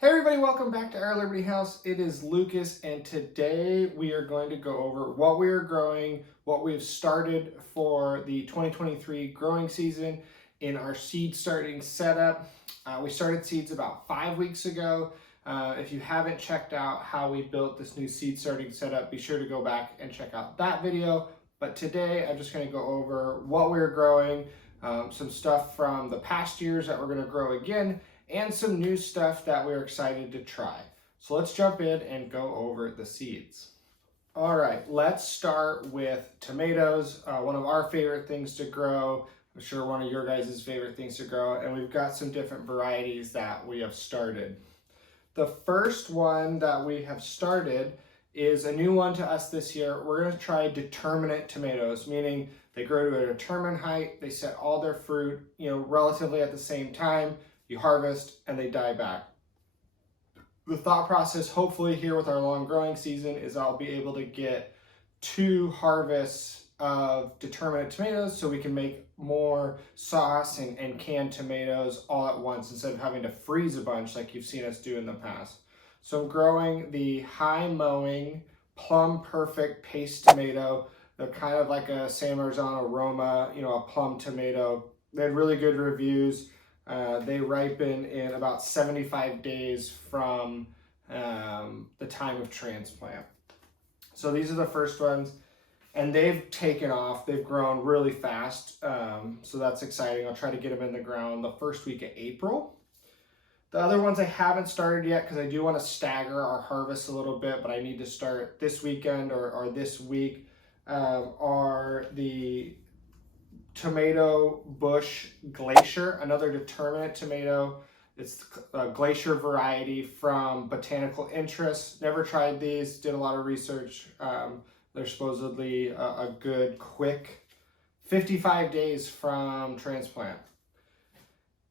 Hey everybody, welcome back to Our Liberty House. It is Lucas, and today we are going to go over what we are growing, what we've started for the 2023 growing season in our seed starting setup. We started seeds about 5 weeks ago. If you haven't checked out how we built this new seed starting setup, be sure to go back and check out that video. But today I'm just going to go over what we're growing, some stuff from the past years that we're going to grow again, and some new stuff that we're excited to try. So let's jump in and go over the seeds. All right, let's start with tomatoes, one of our favorite things to grow. I'm sure one of your guys' favorite things to grow, and we've got some different varieties that we have started. The first one that we have started is a new one to us this year. We're going to try determinate tomatoes, meaning they grow to a determined height, they set all their fruit, relatively at the same time. You harvest and they die back. The thought process, hopefully here with our long growing season, is I'll be able to get 2 harvests of determinate tomatoes so we can make more sauce and canned tomatoes all at once instead of having to freeze a bunch like you've seen us do in the past. So I'm growing the high Mowing Plum Perfect Paste Tomato. They're kind of like a San Marzano Roma, a plum tomato. They had really good reviews. They ripen in about 75 days from the time of transplant. So these are the first ones, and they've taken off. They've grown really fast, so that's exciting. I'll try to get them in the ground the first week of April. The other ones I haven't started yet because I do want to stagger our harvest a little bit, but I need to start this weekend or this week, are the tomato bush Glacier, another determinate tomato. It's a Glacier variety from Botanical Interest. Never tried these, did a lot of research. They're supposedly a good, quick 55 days from transplant.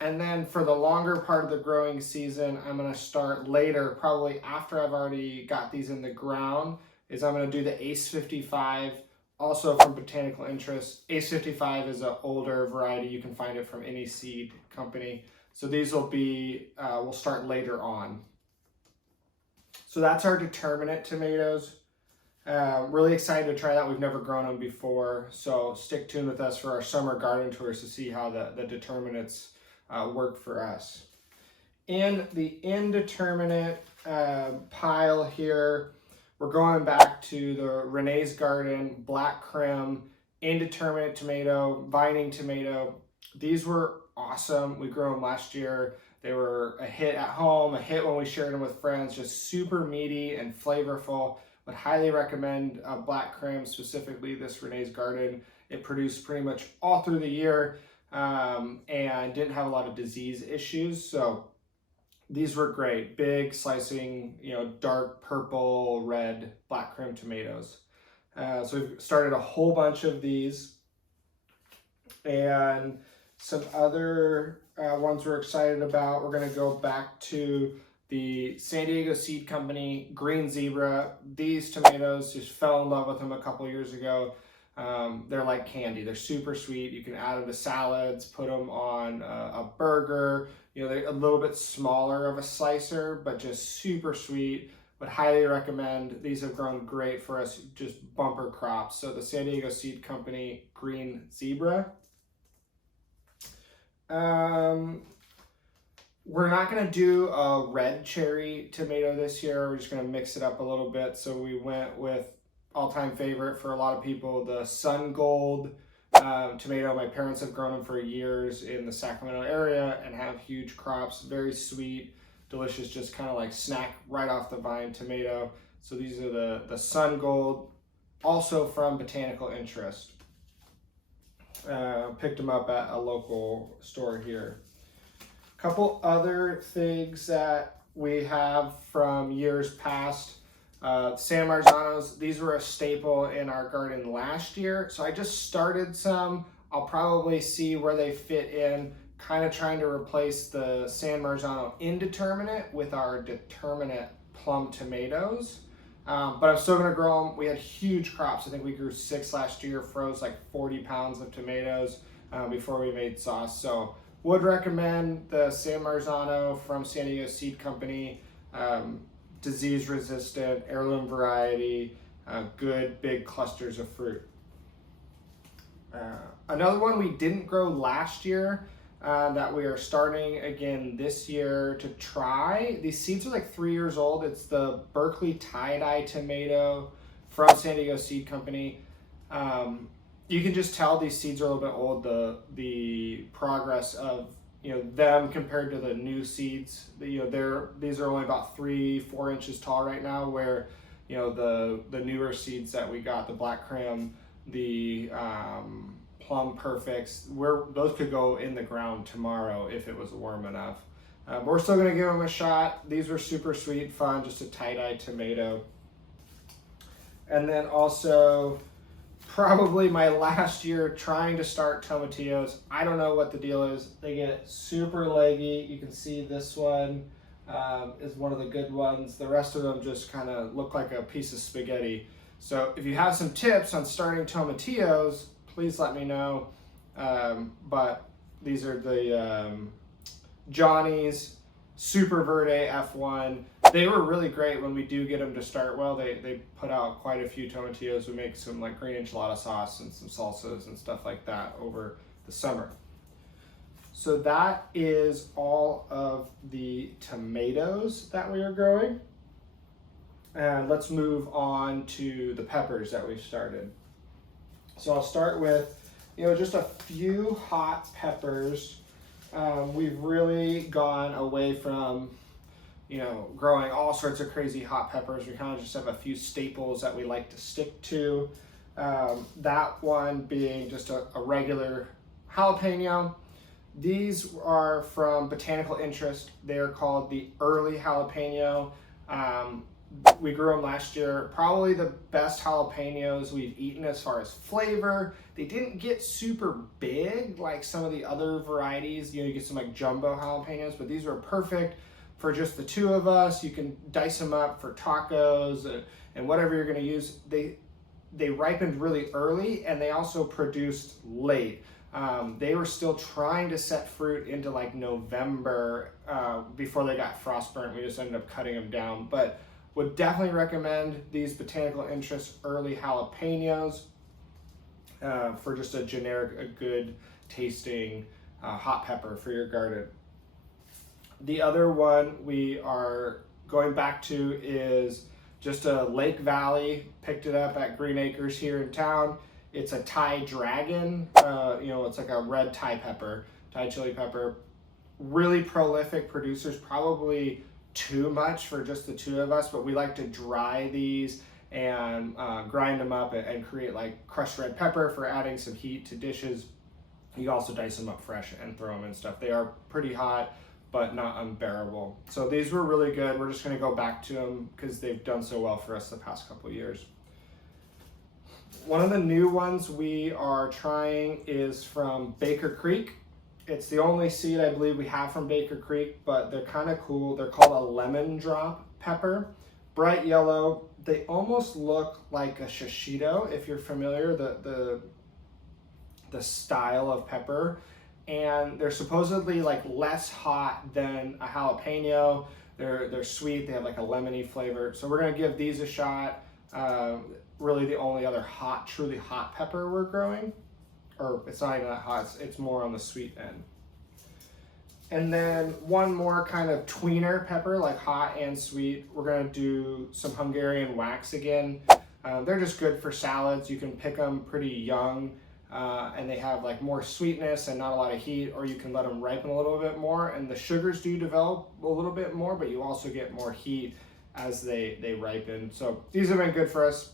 And then for the longer part of the growing season, I'm going to start later, probably after I've already got these in the ground, is I'm going to do the Ace 55, also from Botanical Interest. Ace 55 is an older variety. You can find it from any seed company. So these will be, we'll start later on. So that's our determinate tomatoes. Really excited to try that. We've never grown them before. So stick tuned with us for our summer garden tours to see how the determinates work for us. In the indeterminate pile here, we're going back to the Renee's garden, black Krim, indeterminate tomato, vining tomato. These were awesome. We grew them last year. They were a hit at home, a hit when we shared them with friends, just super meaty and flavorful. Would highly recommend black Krim, specifically this Renee's garden. It produced pretty much all through the year and didn't have a lot of disease issues. So these were great, big slicing, dark purple, red, black Krim tomatoes. So we've started a whole bunch of these, and some other ones we're excited about. We're going to go back to the San Diego Seed Company Green Zebra. These tomatoes, just fell in love with them a couple years ago. They're like candy. They're super sweet. You can add them to salads, put them on a burger. They're a little bit smaller of a slicer, but just super sweet. Would highly recommend. These have grown great for us, just bumper crops. So the San Diego Seed Company Green Zebra. We're not going to do a red cherry tomato this year. We're just going to mix it up a little bit. So we went with all-time favorite for a lot of people, the Sun Gold tomato. My parents have grown them for years in the Sacramento area and have huge crops. Very sweet, delicious, just kind of like snack right off the vine tomato. So these are the Sun Gold, also from Botanical Interest. Picked them up at a local store here. A couple other things that we have from years past. San Marzanos, these were a staple in our garden last year. So I just started some. I'll probably see where they fit in, kind of trying to replace the San Marzano indeterminate with our determinate plum tomatoes. But I'm still gonna grow them. We had huge crops. I think we grew 6 last year, froze like 40 pounds of tomatoes before we made sauce. So Would recommend the San Marzano from San Diego Seed Company. Disease resistant, heirloom variety, good big clusters of fruit. Another one we didn't grow last year that we are starting again this year to try. These seeds are like 3 years old. It's the Berkeley tie-dye tomato from San Diego Seed Company. You can just tell these seeds are a little bit old. The progress of them compared to the new seeds. These are only about 3-4 inches tall right now. Where the newer seeds that we got, the black Krim, the Plum perfects, those could go in the ground tomorrow if it was warm enough. But we're still gonna give them a shot. These were super sweet, fun, just a tie-dye tomato. And then also, probably my last year trying to start tomatillos. I don't know what the deal is. They get super leggy. You can see this one is one of the good ones. The rest of them just kind of look like a piece of spaghetti. So if you have some tips on starting tomatillos, please let me know. But these are the Johnny's Super Verde F1. They were really great when we do get them to start well. They put out quite a few tomatillos. We make some like green enchilada sauce and some salsas and stuff like that over the summer. So that is all of the tomatoes that we are growing. And let's move on to the peppers that we've started. So I'll start with, just a few hot peppers. We've really gone away from, growing all sorts of crazy hot peppers. We kind of just have a few staples that we like to stick to. That one being just a regular jalapeno. These are from Botanical Interest. They're called the early jalapeno. We grew them last year. Probably the best jalapenos we've eaten as far as flavor. They didn't get super big like some of the other varieties. You get some like jumbo jalapenos, but these were perfect for just the two of us. You can dice them up for tacos and whatever you're going to use. They ripened really early, and they also produced late. They were still trying to set fruit into like November before they got frostburnt. We just ended up cutting them down, but would definitely recommend these Botanical Interest early jalapenos for just a good tasting hot pepper for your garden. The other one we are going back to is just a Lake Valley. Picked it up at Green Acres here in town. It's a Thai dragon. It's like a red Thai pepper, Thai chili pepper. Really prolific producers, probably too much for just the two of us, but we like to dry these and grind them up and create like crushed red pepper for adding some heat to dishes. You also dice them up fresh and throw them in stuff. They are pretty hot, but not unbearable. So these were really good. We're just gonna go back to them because they've done so well for us the past couple of years. One of the new ones we are trying is from Baker Creek. It's the only seed I believe we have from Baker Creek, but they're kind of cool. They're called a lemon drop pepper. Bright yellow. They almost look like a shishito, if you're familiar, the style of pepper. And they're supposedly like less hot than a jalapeno. They're sweet. They have like a lemony flavor. So we're gonna give these a shot. Really the only other truly hot pepper we're growing. Or it's not even that hot, it's more on the sweet end. And then one more kind of tweener pepper, like hot and sweet. We're gonna do some Hungarian wax again. They're just good for salads. You can pick them pretty young and they have like more sweetness and not a lot of heat, or you can let them ripen a little bit more. And the sugars do develop a little bit more, but you also get more heat as they ripen. So these have been good for us.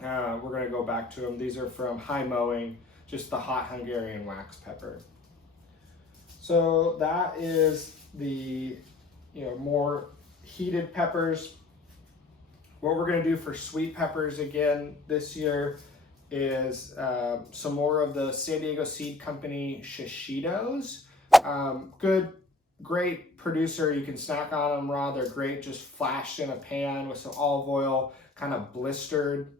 We're gonna go back to them. These are from Mowing, just the hot Hungarian wax pepper. So that is the more heated peppers. What we're gonna do for sweet peppers again this year is some more of the San Diego Seed Company shishitos. Great producer. You can snack on them raw. They're great, just flashed in a pan with some olive oil, kind of blistered.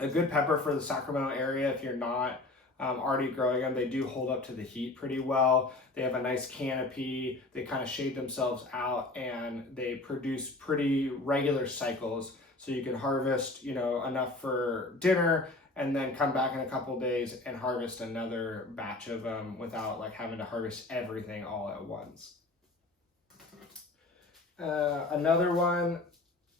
A good pepper for the Sacramento area if you're not already growing them. They do hold up to the heat pretty well. They have a nice canopy. They kind of shade themselves out, and they produce pretty regular cycles. So you can harvest, you know, enough for dinner, and then come back in a couple days and harvest another batch of them without like having to harvest everything all at once. Another one,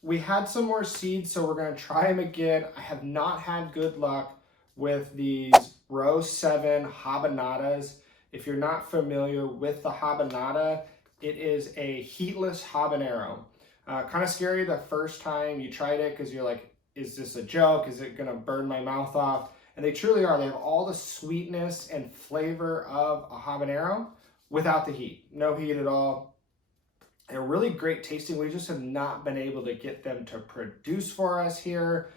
we had some more seeds, so we're going to try them again. I have not had good luck with these Row 7 habanadas. If you're not familiar with the habanada, it is a heatless habanero. Kind of scary the first time you tried it because you're like, is this a joke? Is it going to burn my mouth off? And they truly are. They have all the sweetness and flavor of a habanero without the heat. No heat at all. They're really great tasting. We just have not been able to get them to produce for us here.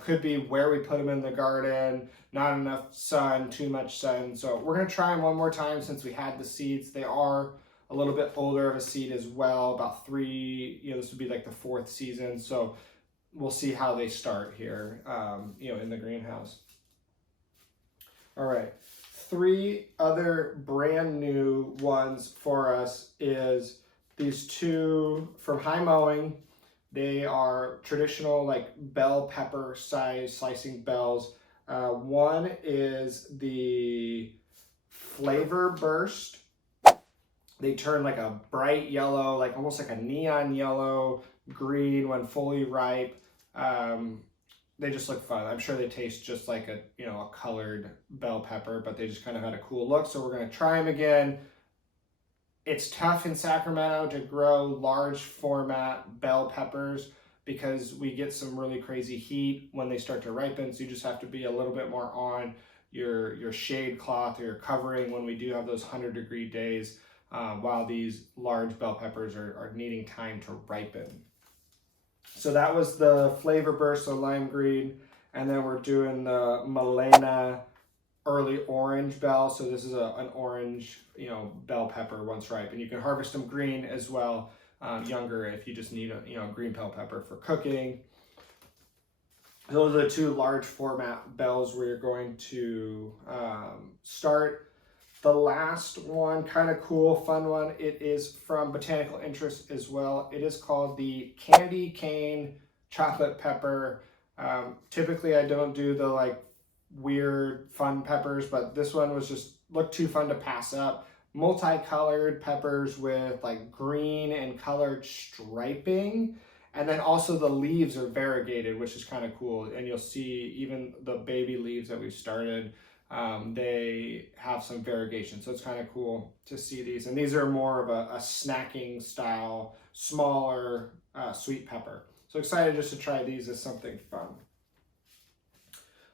Could be where we put them in the garden, not enough sun, too much sun. So we're going to try them one more time since we had the seeds. They are a little bit older of a seed as well, about 3, you know, this would be like the 4th season. So we'll see how they start here, you know, in the greenhouse. All right, 3 other brand new ones for us is these 2 from Mowing. They are traditional like bell pepper size slicing bells. One is the Flavor Burst. They turn like a bright yellow, like almost like a neon yellow green when fully ripe. They just look fun. I'm sure they taste just like a, you know, a colored bell pepper, but they just kind of had a cool look. So we're going to try them again. It's tough in Sacramento to grow large format bell peppers because we get some really crazy heat when they start to ripen. So you just have to be a little bit more on your shade cloth or your covering when we do have those 100-degree days, while these large bell peppers are needing time to ripen. So that was the Flavor Burst, so lime green. And then we're doing the Melena early orange bell. So this is an orange, you know, bell pepper once ripe, and you can harvest them green as well, younger if you just need a, you know, green bell pepper for cooking. Those are the 2 large format bells we're going to start. The last one, kind of cool, fun one, it is from Botanical Interest as well. It is called the Candy Cane Chocolate Pepper. Typically I don't do the like weird fun peppers, but this one was just looked too fun to pass up. Multicolored peppers with like green and colored striping, and then also the leaves are variegated, which is kind of cool. And you'll see even the baby leaves that we've started, they have some variegation, so it's kind of cool to see these. And these are more of a snacking style, smaller sweet pepper. So excited just to try these as something fun.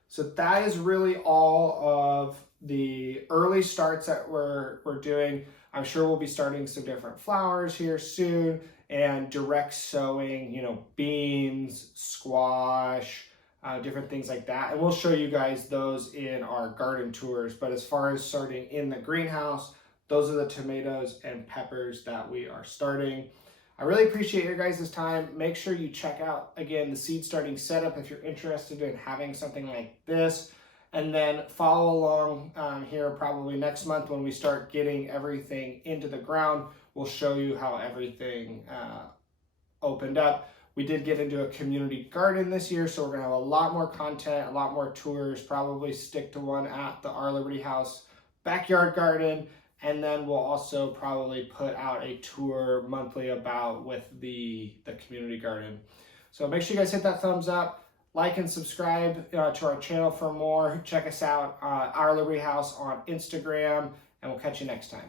So that is really all of the early starts that we're doing. I'm sure we'll be starting some different flowers here soon, and direct sowing, you know, beans, squash, different things like that. And we'll show you guys those in our garden tours. But as far as starting in the greenhouse, those are the tomatoes and peppers that we are starting. I really appreciate your guys' time. Make sure you check out, again, the seed starting setup if you're interested in having something like this. And then follow along here probably next month when we start getting everything into the ground. We'll show you how everything opened up. We did get into a community garden this year, so we're going to have a lot more content, a lot more tours, probably stick to one at the Our Liberty House backyard garden. And then we'll also probably put out a tour monthly about with the community garden. So make sure you guys hit that thumbs up, like and subscribe to our channel for more. Check us out, Our Liberty House on Instagram, and we'll catch you next time.